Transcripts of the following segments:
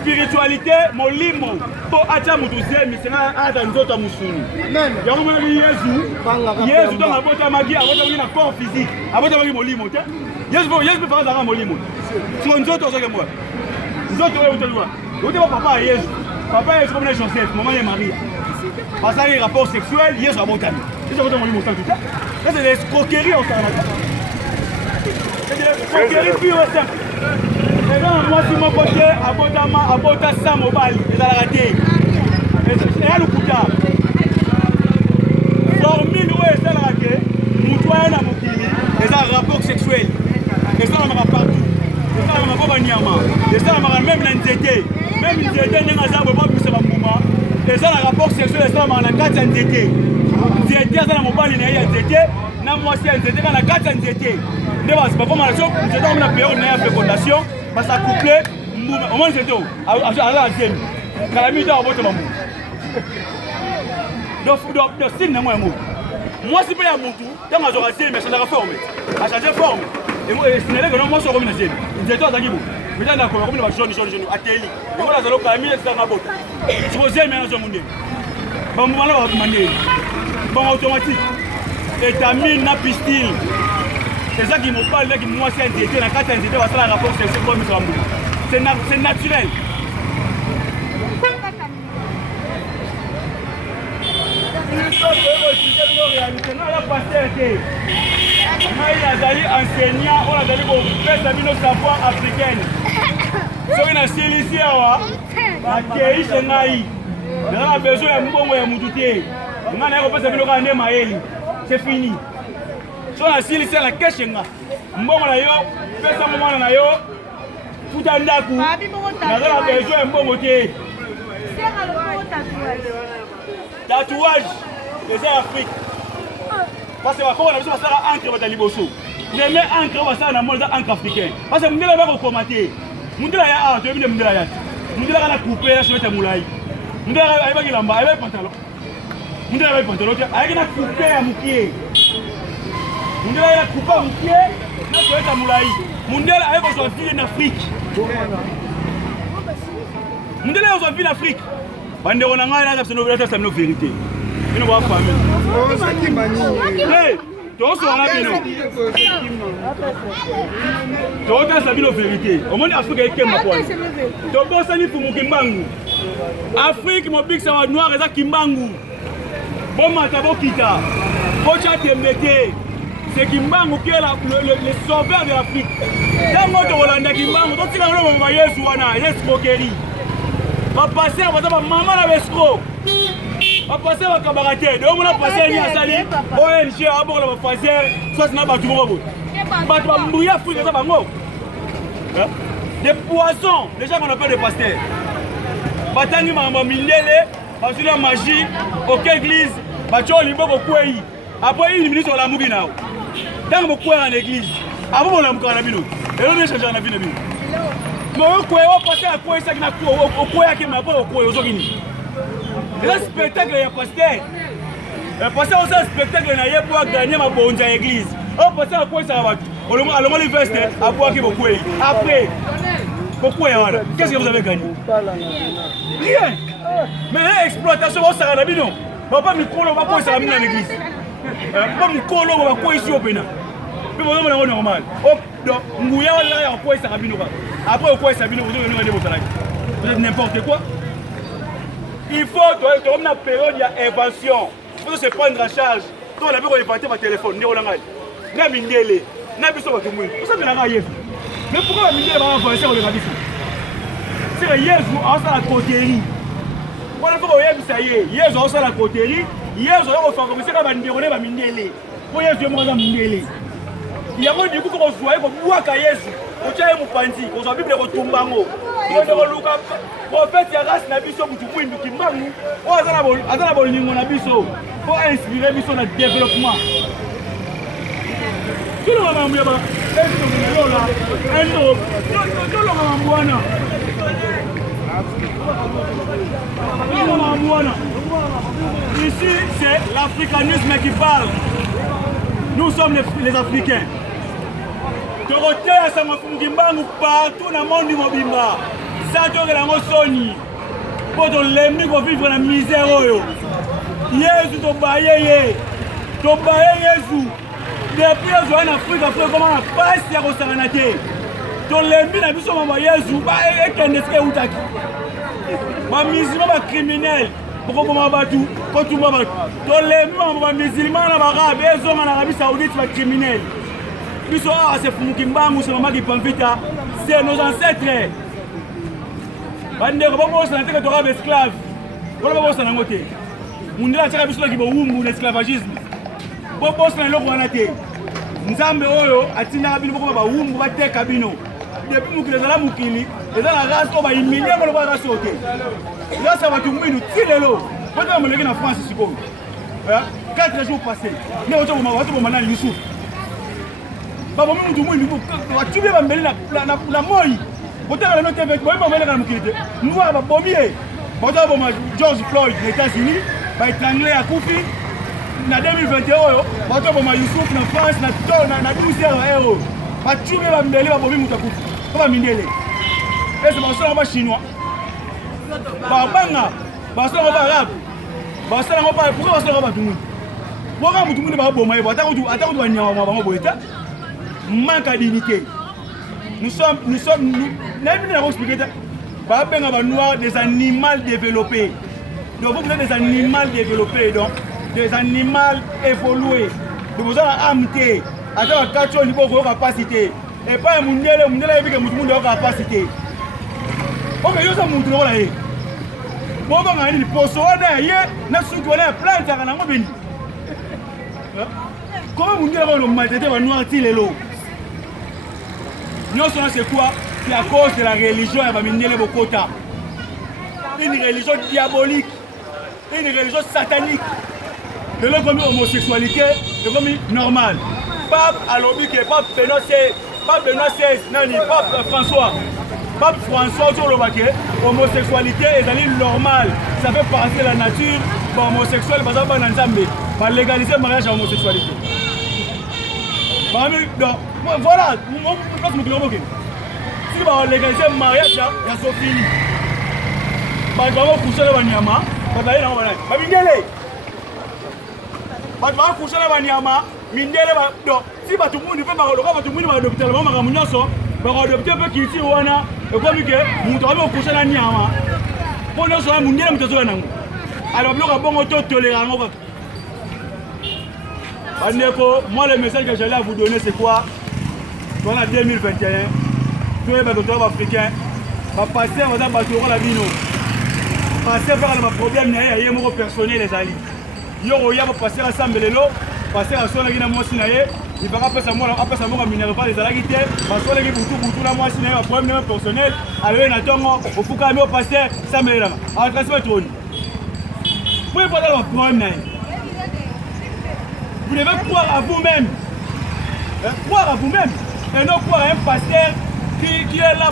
spiritualité molimo to acha mutu zemi senga ata nzoto musuni yango mwana Yesu to abota magi abota na corps physique abota magi molimo te Yesu peut faire ça molimo so nzoto so ke moi nzoto oyo utolwa uti papa Yesu comme Joseph maman et Marie parce que les rapports sexuels Yesu abota Yesu abota molimo ça c'est des escroqueries en Canada c'est des escroqueries pure et simple. Et donc, moi, sur mon côté, abota ça mobile, les a raté. Et là, le coup d'art. Formule, où est-ce qu'elle a raté? Moutouane à Moukili, les a rapport sexuel. Et ça, on va partout. Et ça, on va pas niama. Et ça, on va même l'NTT. Même l'NTT, n'est pas ça, on va pas pousser ma mouma. Et ça, le rapport sexuel, et ça, on va la 4 NTT. NTT, ça, la mobile, il y a NTT. Na moi, c'est NTT, on a 4 NTT. C'est pas comme la chose, c'est dans la période de fécondation. Parce que couplé, au moins c'est tout. À la deuxième. Quand la mise en botte, donc signe de moi. Moi, si je suis à mon tour, quand je suis mais ça a forme. À changer forme. Et moi, c'est que moi, je suis revenu à Zémi. Je suis à Zagibou. Mais là, d'accord, je suis jaune, à télé. Et moi, je suis à Zémi, c'est à botte. Je suis à Zémi, je suis à Zémi. Bon, moi, je vais demander. Bon, automatique. Et ta mine n'a pistille. C'est ça qui me parle, qui moi c'est NTT, la carte NTT, on va faire un rapport sexuel comme c'est naturel. Enseignant, on a donné nos savoirs africains. Si on a ici, on a besoin de moudouté. On a c'est fini. Si on a si la question, mbongo na yo, pesa mwana na yo, futa ndaku. Na a besoin mbongo te. Tatouage, c'est Afrique. Parce que quand on a besoin de ça encre va taliboso. Mais encre va ça na monde encre africain. Parce que mundela va commenter. Mundela ya tu bien mundela ya. Mundela na couper la chemise moulai. Mundela ay ba kilamba, ay ba pantalon. Mundela ba pantalon, ay na couper ya mukie. Mundela ya coupa mukie na koeta mulai. Mundela ayeko so vile en Afrique. Mundela yo so vile en Afrique. Bande ona ngai na absolument vérité, c'est une vérité. Ino ba famille. Oh ça qui mani. Hey, to so na bino. To ta sa bino vérité. O moni Afrique e kemba kwa. To bosa ni fumu kimbangu. Afrique mo big sa noir eza kimbangu. Bon mata bokita. Bocha tembete. C'est Kimbangu qui est le sauveur de l'Afrique. Dans notre Hollande, Kimbangu, tout ce qu'on va Yesu wana, l'escroquerie. Va passer à maman la escroc. Va passer à camarade. Donc on a passé à Niasali. ONG a bord la fazer, soit na batu bobo. Batu ba mbouya fou ça bango. Des poisons, les gens qu'on appelle des pasteurs. Batani mama mindele, parce la magie, aucune église, batu liboko kwei. Après une minute on la moubi nao. Dans mon coin en église, avant mon amour à la minute, et on est changé en la vie de vie. Mais au coin, on passe à quoi ça qui n'a pas au coin qui m'a pas au coin aux origines. Le spectacle est pasteur. Le pasteur aussi un spectacle n'a pas gagné ma bonne église. On passe à quoi ça va. On a le veste à boire qui beaucoup. Après, pourquoi qu'est-ce que vous avez gagné? Rien. Mais l'exploitation va s'arrêter à la vie non. On va pas me coller, on va pas s'arrêter dans l'église. Pas me coller, on va quoi ici au pénal. Mais vous avez normal. Donc, nous y allons à quoi ça va. Après, quoi ça va, vous allez vous travail. Vous êtes n'importe quoi. Il faut, dans une période, il y a invention. Il faut se prendre en charge. Donc, on a besoin d'inventer ma téléphone. On a mindélé. On a besoin de tout le monde. Vous savez, mais pourquoi la mindélé va avancer sur le radis? C'est que hier, on a la coterie. On a fait ça y est. Hier, on a la coterie. Hier, on a fait ça bandérolé la mindélé. Pour hier, je me mindélé. Il y a du coup qu'on voit comme Waka Yesu. On tient mon panti. On a vu le retombango. On a le prophète Yaras Nabiso Moutoukouin du Kimbangu. On a la bonne ligne Nabiso. Pour inspirer Biso dans le développement. Tout le monde a mis là. Ici, c'est l'africanisme qui parle. Nous sommes les Africains. tokoteya sa mafumu kimbangu partout na monde mobimba sa tokela yango soni mpo tolembi kovivre na misère oyo. Yesu tobaye ye Yesu depuis ozwa na Afrika koma na pasi ya kosangana te. Tolembi na biso mama Yesu ekende sike utaki bamizima bacriminel bokoboma batu kotumba batu. Tolembi mama bamizilima na barabe ezonga na Arabie Saoudite bacriminel. Biso c'est Fumu Kimbangu, c'est maman qui Pamvita, c'est nos ancêtres. Bandeko boko sana teke toka esclave. Wala boko sana ngote. Mundela teka biso ki bowumbu l'esclavagisme. Boko sana loko wana te. Nzambe oyo atina bino boko ba wumbu bateka bino. Depuis mukile zala mukili, ezala race ko ba imilia ko ba race ote. Là ça va tout minu tilelo. Bota moleki na France siko. 4 jours passés. Ne oto boma na Youssouf. Baba mutu mwini watubie bambeli na moi. Botaka na TV, boye bambeli kana mukilite. Noir ba bomie. Botaka boma George Floyd aux États-Unis, ba étranglé à Koufi. Na 2021 oyo, botaka boma Youssouf na France na 12 €. Ba tubie bambeli ba bomi mutu Koufi. Ba mindele. Est-ce que ça va chinois? Ba banga, ba ça va arabe. Ba ça va pas, pourquoi ça va pas tout le monde? Pourquoi mutu mwini ba boma yebo atako tu banyawa ba boyeta? Manque à dignité. Nous sommes noirs des animaux développés. Donc vous êtes des animaux développés, donc des animaux évolués. Donc vous avez amené à faire un catch au niveau de vos capacités. Et pas un mondial avec un monde de capacité. Ok, vous avez montré là. Bon, on a dit pour soi d'ailleurs, nous sommes plein de gens. Comment mondial on a maltraité les noirs les lots? Non seulement c'est quoi? C'est à cause de la religion et Bamindele Bokota. Une religion diabolique, une religion satanique. De l'homme comme homosexualité, de comme normal. Pape a l'objet que Pape Benoît XVI, Pape François. Pape François sur le baquet, homosexualité est normale. Ça fait partie de la nature. Homosexuel, va légaliser le mariage à homosexualité. Voilà, si on va légaliser le mariage, il y a Sophie. On va coucher le Banyama, on va aller dans le Banyama. On va coucher le Banyama, Mindele. Si tout le monde peut tout le monde va adopter le moment, on va adopter un peu qui ici, on a, et comme que nous avons couché la Nyama. Pour nous, on a Mindele, nous avons alors, nous avons un tolérant. Moi, le message que j'allais à vous donner, c'est quoi? Dans la 2021, tous les docteurs africains vont passer à la bâtiment la vie. Passer par le problème, il y a un personnel, les alliés. Il y a passer à Sambelelo, passer à Solagina Moissinaye, il va passer à moi, après ça, il n'y a pas les alliés, parce que les Boutou, la Moissinaye, un problème personnel, avec un attendant, au Foucault, au passer Sambelelo. Alors, transmettre. Vous pouvez pas dans le problème. Vous devez croire à vous-même. Croire à vous-même. Et non croire à un pasteur qui est là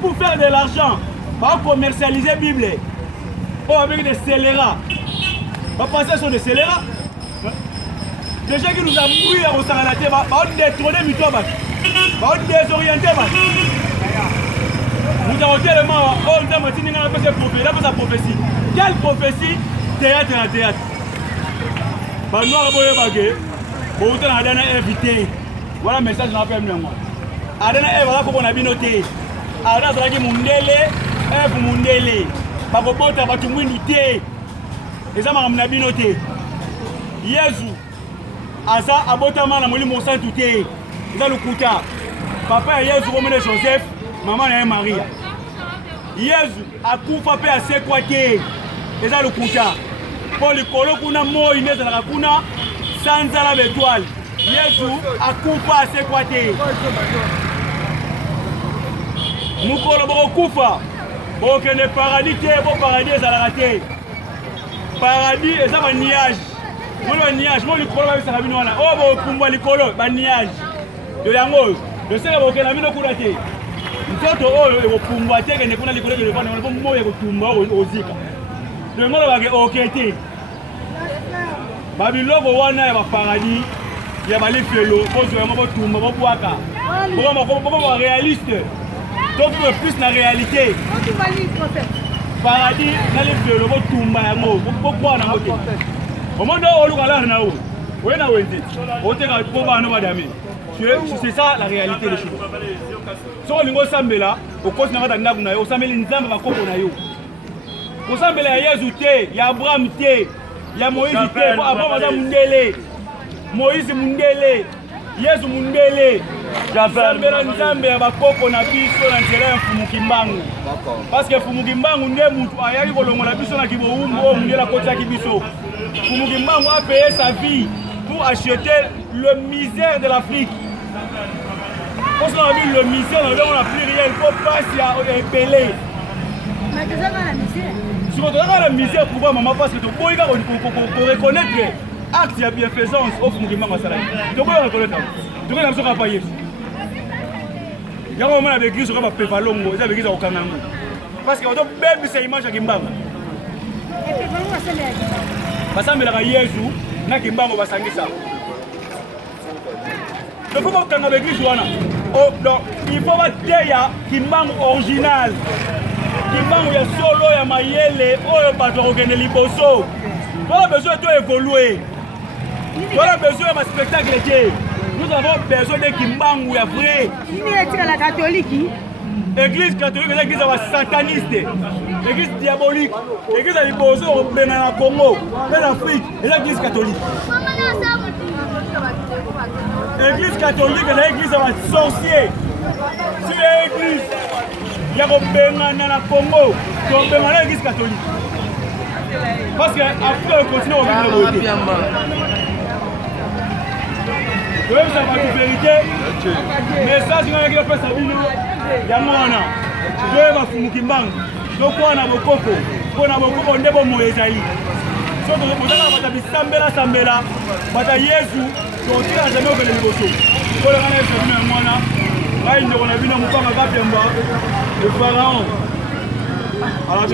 pour faire de l'argent. Pour commercialiser la Bible. Ou avec des scélérats. Les pasteurs sont des scélérats. Des gens qui nous ont mouillé à Rosaralaté, ils détrôner les mythos. Ils désorienter. Vous avez tellement de prophétie. Quelle prophétie? Théâtre à théâtre. Banoir boye bagé, bon on a donné invité. Voilà le message n'a pas amené moi. Adana voilà pour qu'on a bien noté. Adana ça qui mundele, pour mundele. Ba ko bota ba tumwini té. Et ça m'a bien noté. Yesu asa abota mana moli monsa touté. Dans le kuta. Papa Yesu comme Joseph, maman et Maria. Yesu akufa pe asekwaté. Et ça le kuta. Pour le colo kuna mo ineza na kuna sanza la étoile. Yesu akufa asekwate. Mukolo boko kufa. Boko ne paradis te, bo paradis za la raté. Paradis eza ba nuage. Mo le nuage, mo le colo ba sa bino wana. Oh bo kumba le colo ba nuage. De yango, de sera boko na bino kuna te. Ntoto oyo e kumba te ke ne kuna le colo ke le bana mo ya kutumba ozika. Le monde va okete. Babiloko wana ya paradis ya balefelo bozwema botumba bobwaka boba réaliste tofike plus na réalité paradis na lefelo botumba yango bokwana yango te omondo oluka lare na o oye na wente oteka po bana badame c'est ça la réalité des choses so olingo osambela okosi na kata ndako na yo osambeli nzambe bakoko na yo osambela ya yesu te ya abraham te ya moïse te po abraham aza mundele moïse mundele yesu mundele osambela nzambe ya bakoko na biso na nzela ya mfumuki mbangu parce que mfumuki mbangu nde mutu ayaki kolongola biso na kiboumbu oyo mundele akotisaki biso mfumuki mbangu a payé sa vie pour acheter le misère de l'Afrique. Parce qu'on a vu le misère, on n'a plus rien, il faut passer à épeler. Mais tu as la misère. Si on a la misère, pourquoi maman parce que tu peux reconnaître l'acte de bienfaisance au fond du monde. Tu peux reconnaître. Tu peux reconnaître pas Yesu. Il y a un moment avec l'église, on va faire Palongo, avec l'église au Kanango. Parce qu'on doit même cette image à Kimbango. Et puis comment ça s'est parce que la Yesu na Kimbango va s'angisa. Il faut pas que l'église soit là. Donc il faut pas dire Kimbango original. Kimbango ya solo ya mayele oyo bato okende liboso. Voilà besoin de évoluer. Voilà besoin de spectacle Dieu. Nous avons besoin de Kimbango ya vrai. Il est la catholique. Église catholique, l'église sataniste, l'église diabolique, l'église à Liboso, au Congo, en Afrique, et l'église catholique. L'église catholique est l'église sorcier. Si l'église, il y a un Congo, il y a l'église catholique. Parce qu'après, on continue à voter. Oui, ça va être vérité. Mais ça, c'est ce qu'on a fait ça. Yamona, je vais fumuki mbangu, donc na bokoko, pona bokoko ndebo moezali. So to bozala bata bisambela sambela, bata Yesu, to tira jamais au kele liboso. Ko la kana Yesu na mwana, ngai ndeko na bino mupanga kapemba, le pharaon. Alors